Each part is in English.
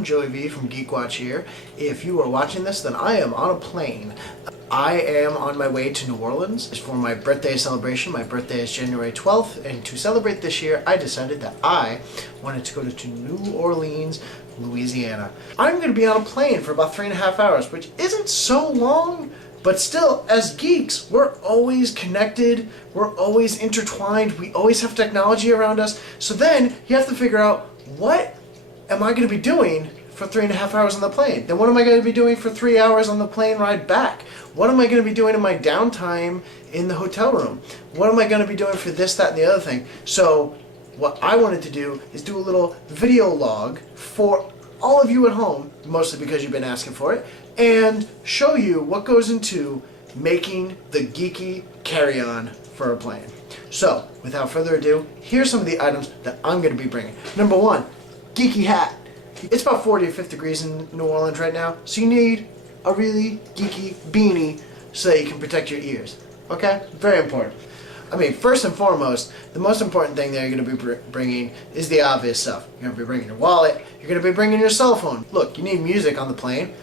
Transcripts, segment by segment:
everyone, Joey V from GeekWatch here. If you are watching this, then I am on a plane. I am on my way to New Orleans for my birthday celebration. My birthday is January 12th, and to celebrate this year, I decided that I wanted to go to New Orleans, Louisiana. I'm going to be on a plane for about 3.5 hours, which isn't so long, but still, as geeks, we're always connected, we're always intertwined, we always have technology around us. So then, you have to figure out, what am I going to be doing for 3.5 hours on the plane? Then what am I going to be doing for 3 hours on the plane ride back? What am I going to be doing in my downtime in the hotel room? What am I going to be doing for this, that, and the other thing? So what I wanted to do is do a little video log for all of you at home, mostly because you've been asking for it, and show you what goes into making the Geeky Carry On for a plane. So, without further ado, here's some of the items that I'm going to be bringing. Number one, geeky hat. It's about 40 or 50 degrees in New Orleans right now, so you need a really geeky beanie so that you can protect your ears. Okay? Very important. I mean, first and foremost, the most important thing that you're going to be bringing is the obvious stuff. You're going to be bringing your wallet, you're going to be bringing your cell phone. Look, you need music on the plane.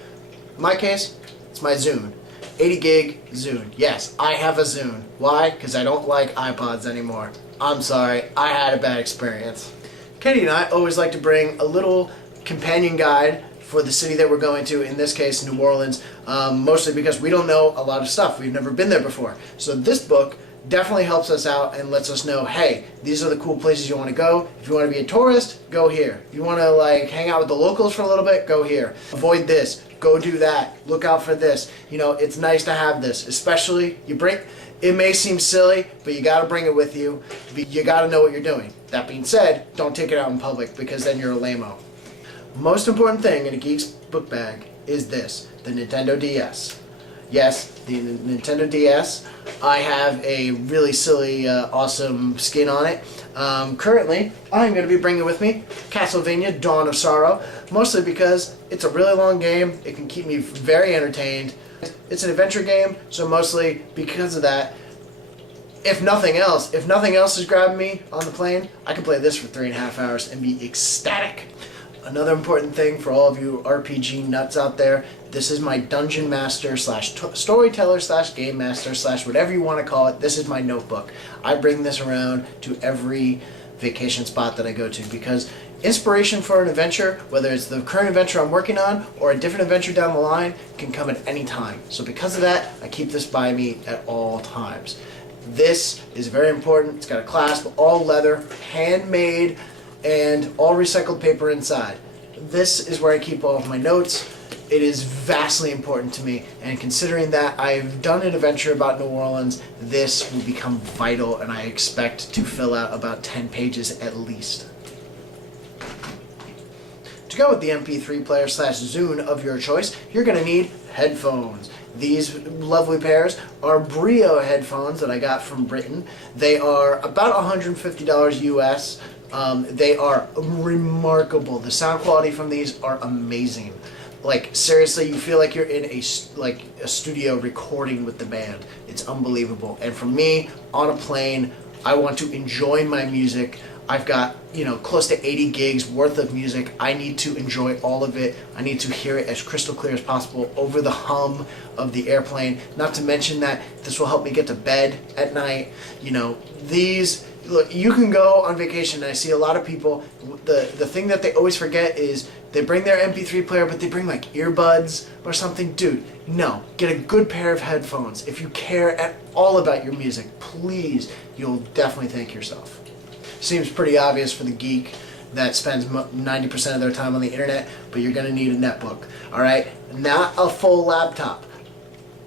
In my case, it's my Zune. 80 gig Zune. Yes, I have a Zune. Why? Because I don't like iPods anymore. I'm sorry, I had a bad experience. Katie and I always like to bring a little companion guide for the city that we're going to, in this case New Orleans, mostly because we don't know a lot of stuff. We've never been there before. So this book definitely helps us out and lets us know, hey, these are the cool places you want to go. If you want to be a tourist, go here. If you want to like hang out with the locals for a little bit, go here. Avoid this. Go do that. Look out for this. You know, it's nice to have this, especially it may seem silly, but you got to bring it with you. You got to know what you're doing. That being said, don't take it out in public because then you're a lame-o. Most important thing in a geek's book bag is this, the Nintendo DS. Yes, the Nintendo DS. I have a really silly, awesome skin on it. Currently, I'm going to be bringing with me Castlevania Dawn of Sorrow, mostly because it's a really long game. It can keep me very entertained. It's an adventure game, so mostly because of that, if nothing else is grabbing me on the plane, I can play this for 3.5 hours and be ecstatic. Another important thing for all of you RPG nuts out there, this is my Dungeon Master / Storyteller / Game Master / whatever you want to call it. This is my notebook. I bring this around to every vacation spot that I go to because inspiration for an adventure, whether it's the current adventure I'm working on or a different adventure down the line, can come at any time. So because of that, I keep this by me at all times. This is very important. It's got a clasp, all leather, handmade, and all recycled paper inside. This is where I keep all of my notes. It is vastly important to me, and considering that I've done an adventure about New Orleans, this will become vital, and I expect to fill out about 10 pages at least. To go with the MP3 player / Zune of your choice, you're going to need headphones. These lovely pairs are Brio headphones that I got from Britain. They are about $150 US. They are remarkable. The sound quality from these are amazing. Like, seriously, you feel like you're in a studio recording with the band. It's unbelievable. And for me, on a plane, I want to enjoy my music. I've got, close to 80 gigs worth of music. I need to enjoy all of it. I need to hear it as crystal clear as possible over the hum of the airplane. Not to mention that this will help me get to bed at night. Look, you can go on vacation, and I see a lot of people, the thing that they always forget is they bring their MP3 player, but they bring like earbuds or something. Dude, no. Get a good pair of headphones. If you care at all about your music, please, you'll definitely thank yourself. Seems pretty obvious for the geek that spends 90% of their time on the internet, but you're going to need a netbook, alright? Not a full laptop.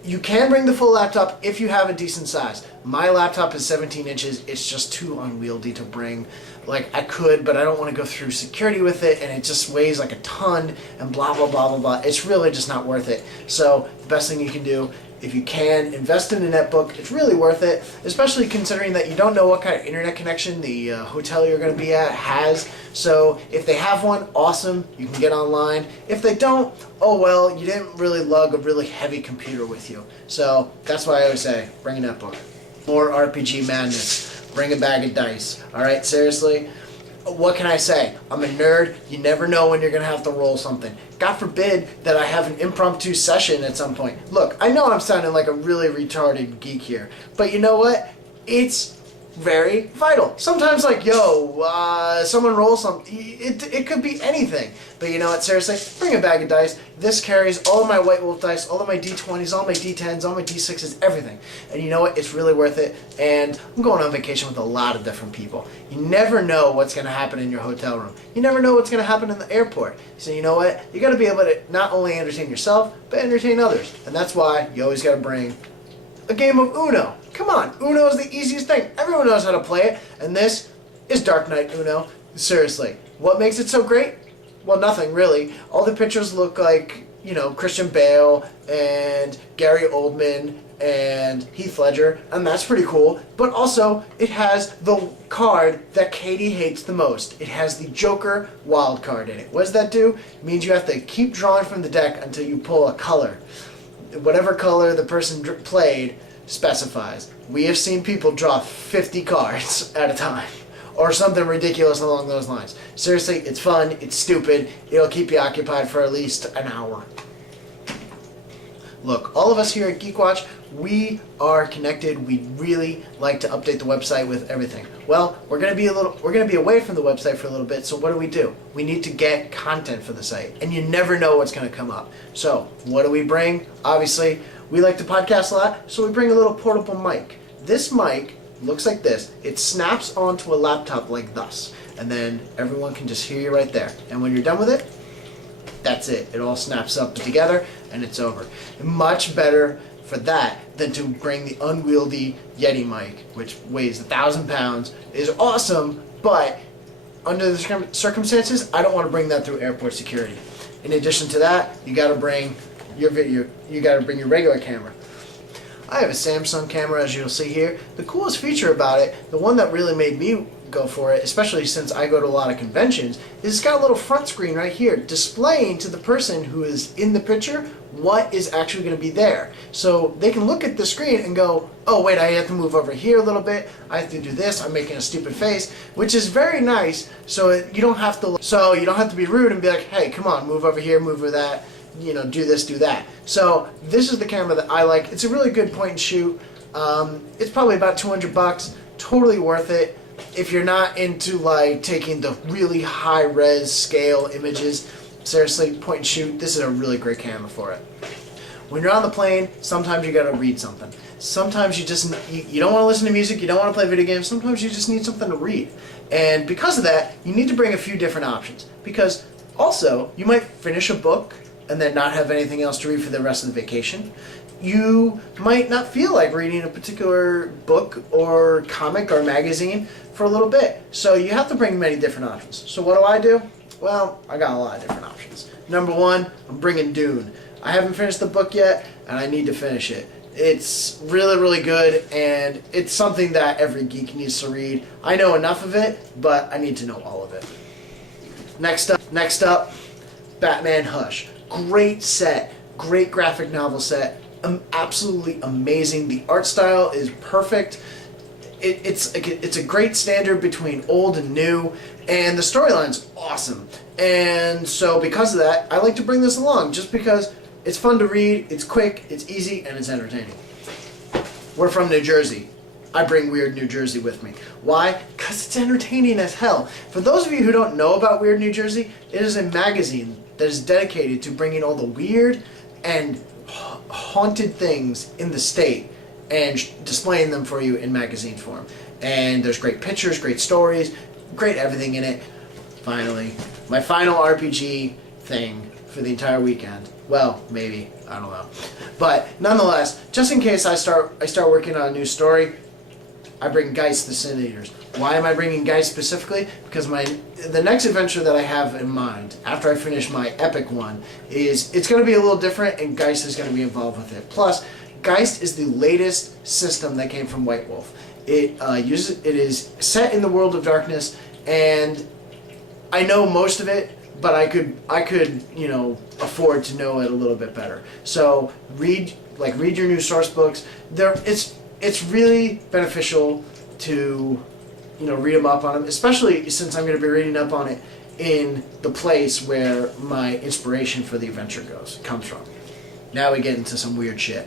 You can bring the full laptop if you have a decent size. My laptop is 17 inches. It's just too unwieldy to bring. Like, I could, but I don't want to go through security with it, and it just weighs like a ton, and blah, blah, blah, blah, blah. It's really just not worth it. So the best thing you can do, if you can, invest in a netbook. It's really worth it, especially considering that you don't know what kind of internet connection the hotel you're going to be at has. So if they have one, awesome, you can get online. If they don't, oh well, you didn't really lug a really heavy computer with you. So that's why I always say, bring a netbook. More RPG madness. Bring a bag of dice. Alright, seriously, what can I say? I'm a nerd. You never know when you're going to have to roll something. God forbid that I have an impromptu session at some point. Look, I know I'm sounding like a really retarded geek here, but you know what? It's very vital. Sometimes like, someone rolls something. It could be anything. But you know what, seriously, bring a bag of dice. This carries all of my White Wolf dice, all of my D20s, all my D10s, all my D6s, everything. And you know what, it's really worth it. And I'm going on vacation with a lot of different people. You never know what's going to happen in your hotel room. You never know what's going to happen in the airport. So you know what, you got to be able to not only entertain yourself, but entertain others. And that's why you always got to bring a game of Uno. Come on, Uno is the easiest thing. Everyone knows how to play it, and this is Dark Knight Uno. Seriously, what makes it so great? Well, nothing really. All the pictures look like, Christian Bale and Gary Oldman and Heath Ledger, and that's pretty cool. But also, it has the card that Katie hates the most. It has the Joker wild card in it. What does that do? It means you have to keep drawing from the deck until you pull a color. Whatever color the person played specifies. We have seen people draw 50 cards at a time, or something ridiculous along those lines. Seriously, it's fun, it's stupid, it'll keep you occupied for at least an hour. Look, all of us here at GeekWatch, we are connected. We really like to update the website with everything. Well, we're going to be away from the website for a little bit, so what do? We need to get content for the site, and you never know what's going to come up. So, what do we bring? Obviously, we like to podcast a lot, so we bring a little portable mic. This mic looks like this. It snaps onto a laptop like thus, and then everyone can just hear you right there. And when you're done with it, that's it. It all snaps up together, and it's over. Much better for that than to bring the unwieldy Yeti mic, which weighs 1,000 pounds, is awesome, but under the circumstances, I don't want to bring that through airport security. In addition to that, you got to bring your regular camera. I have a Samsung camera, as you'll see here. The coolest feature about it, the one that really made me go for it, especially since I go to a lot of conventions, is it's got a little front screen right here displaying to the person who is in the picture what is actually going to be there. So they can look at the screen and go, oh wait, I have to move over here a little bit, I have to do this, I'm making a stupid face, which is very nice, so you don't have to be rude and be like, hey, come on, move over here, move over that, do this, do that. So this is the camera that I like. It's a really good point and shoot. It's probably about $200, totally worth it. If you're not into like taking the really high res scale images, seriously, point and shoot, this is a really great camera for it. When you're on the plane, sometimes you gotta read something. Sometimes you don't want to listen to music, you don't want to play video games, sometimes you just need something to read. And because of that, you need to bring a few different options. Because also, you might finish a book and then not have anything else to read for the rest of the vacation. You might not feel like reading a particular book or comic or magazine for a little bit. So you have to bring many different options. So what do? Well, I got a lot of different options. Number one, I'm bringing Dune. I haven't finished the book yet, and I need to finish it. It's really, really good, and it's something that every geek needs to read. I know enough of it, but I need to know all of it. Next up, Batman Hush. Great set, great graphic novel set. Absolutely amazing. The art style is perfect. It's a great standard between old and new, and the storyline's awesome. And so because of that, I like to bring this along, just because it's fun to read, it's quick, it's easy, and it's entertaining. We're from New Jersey. I bring Weird New Jersey with me. Why? Because it's entertaining as hell. For those of you who don't know about Weird New Jersey, it is a magazine that is dedicated to bringing all the weird and haunted things in the state and displaying them for you in magazine form. And there's great pictures, great stories, great everything in it. Finally, my final RPG thing for the entire weekend. Well, maybe, I don't know. But nonetheless, just in case I start working on a new story, I bring Geist the Sin Eaters. Why am I bringing Geist specifically? Because the next adventure that I have in mind, after I finish my epic one, it's going to be a little different, and Geist is going to be involved with it. Plus, Geist is the latest system that came from White Wolf. It is set in the world of darkness, and I know most of it, but I could afford to know it a little bit better. So read your new source books. It's really beneficial to read them up on them, especially since I'm going to be reading up on it in the place where my inspiration for the adventure comes from. Now we get into some weird shit.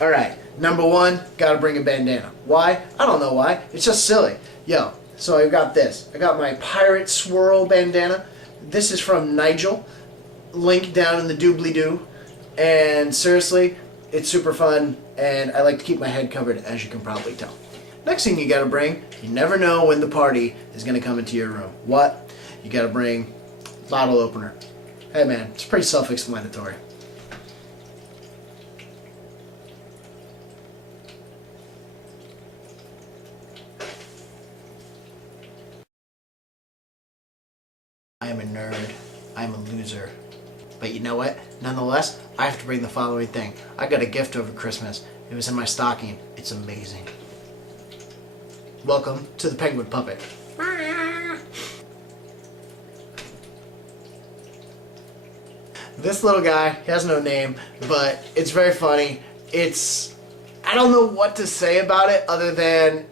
Alright, number one, gotta bring a bandana. Why? I don't know why. It's just silly. Yo, so I got this. I got my pirate swirl bandana. This is from Nigel. Link down in the doobly-doo. And seriously, it's super fun, and I like to keep my head covered, as you can probably tell. Next thing you gotta bring, you never know when the party is gonna come into your room. What? You gotta bring bottle opener. Hey man, it's pretty self-explanatory. I am a nerd. I am a loser. But you know what? Nonetheless, I have to bring the following thing. I got a gift over Christmas. It was in my stocking. It's amazing. Welcome to the Penguin Puppet. This little guy, he has no name, but it's very funny. I don't know what to say about it other than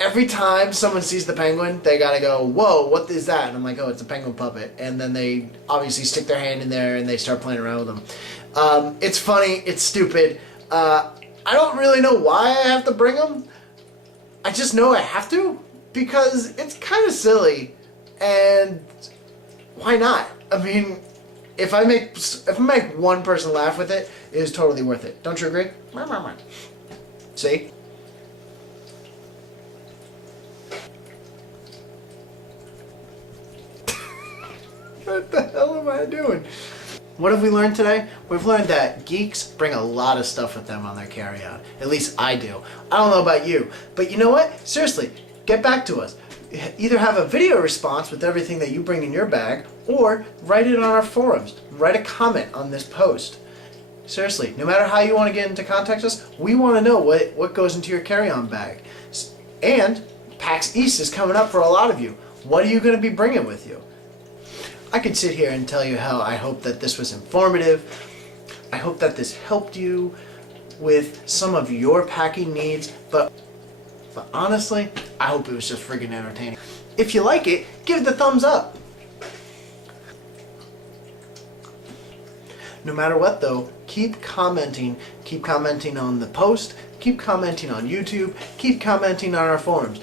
every time someone sees the penguin, they gotta go, whoa, what is that? And I'm like, oh, it's a penguin puppet. And then they obviously stick their hand in there and they start playing around with them. It's funny, it's stupid. I don't really know why I have to bring them. I just know I have to because it's kind of silly. And why not? I mean, if I make one person laugh with it, it is totally worth it. Don't you agree? See? What the hell am I doing? What have we learned today? We've learned that geeks bring a lot of stuff with them on their carry-on. At least I do. I don't know about you. But you know what? Seriously, get back to us. Either have a video response with everything that you bring in your bag, or write it on our forums. Write a comment on this post. Seriously, no matter how you want to get into contact us, we want to know what goes into your carry-on bag. And PAX East is coming up for a lot of you. What are you going to be bringing with you? I could sit here and tell you how I hope that this was informative. I hope that this helped you with some of your packing needs, but honestly, I hope it was just friggin' entertaining. If you like it, give it the thumbs up. No matter what though, keep commenting on the post, keep commenting on YouTube, keep commenting on our forums.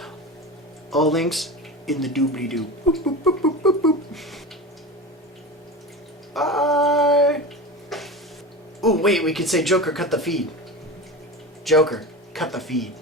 All links in the doobly-doo. Boop, boop, boop, boop, boop, boop. Bye. Ooh, wait, we could say Joker cut the feed. Joker, cut the feed.